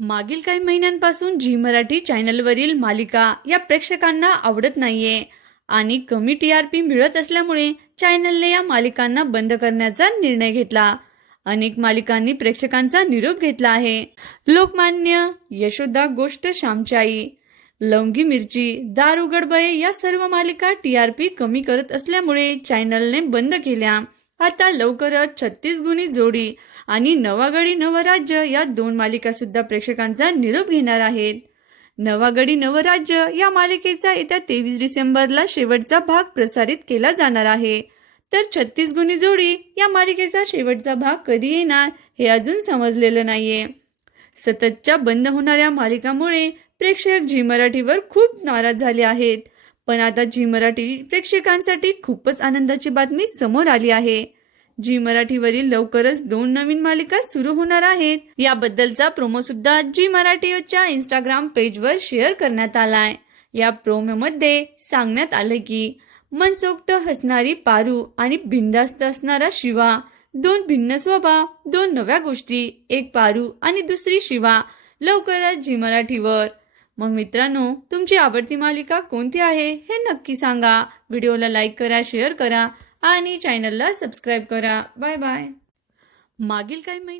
मागील काही महिन्यांपासून झी मराठी चॅनलवरील मालिका या प्रेक्षकांना आवडत नाहीये आणि कमी टी आर पी मिळत असल्यामुळे चॅनलने या मालिकांना बंद करण्याचा निर्णय घेतला. अनेक मालिकांनी प्रेक्षकांचा निरोप घेतला आहे. लोकमान्य यशोदा गोष्ट श्यामची लवंगी मिरची दार उघडबये या सर्व मालिका टी आर पी कमी करत असल्यामुळे चॅनलने बंद केल्या. आता लवकरच छत्तीस गुणी जोडी आणि नवागडी नवराज्य या दोन मालिका सुद्धा प्रेक्षकांचा निरोप घेणार आहेत. नवागडी नवराज्य या मालिकेचा येत्या तेवीस डिसेंबरला शेवटचा भाग प्रसारित केला जाणार आहे. तर छत्तीस गुणी जोडी या मालिकेचा शेवटचा भाग कधी येणार हे अजून समजलेलं नाहीये. सततच्या बंद होणाऱ्या मालिकामुळे प्रेक्षक झी मराठीवर खूप नाराज झाले आहेत. पण आता झी मराठी प्रेक्षकांसाठी खूपच आनंदाची बातमी समोर आली आहे. झी मराठीवरील लवकरच दोन नवीन मालिका सुरू होणार आहेत. याबद्दलचा प्रोमो सुद्धा झी मराठीच्या इंस्टाग्राम पेजवर शेअर करण्यात आलाय. या प्रोमोमध्ये सांगण्यात आलं की मनसोक्त हसणारी पारू आणि बिंदास्त असणारा शिवा दोन भिन्न स्वभाव दोन नव्या गोष्टी एक पारू आणि दुसरी शिवा लवकरच झी मराठीवर मग मित्रांनो तुमची आवडती मालिका कोणती आहे हे नक्की सांगा. व्हिडिओला लाईक करा शेअर करा आणि चॅनलला सबस्क्राईब करा. बाय बाय मागील काही महिन्यात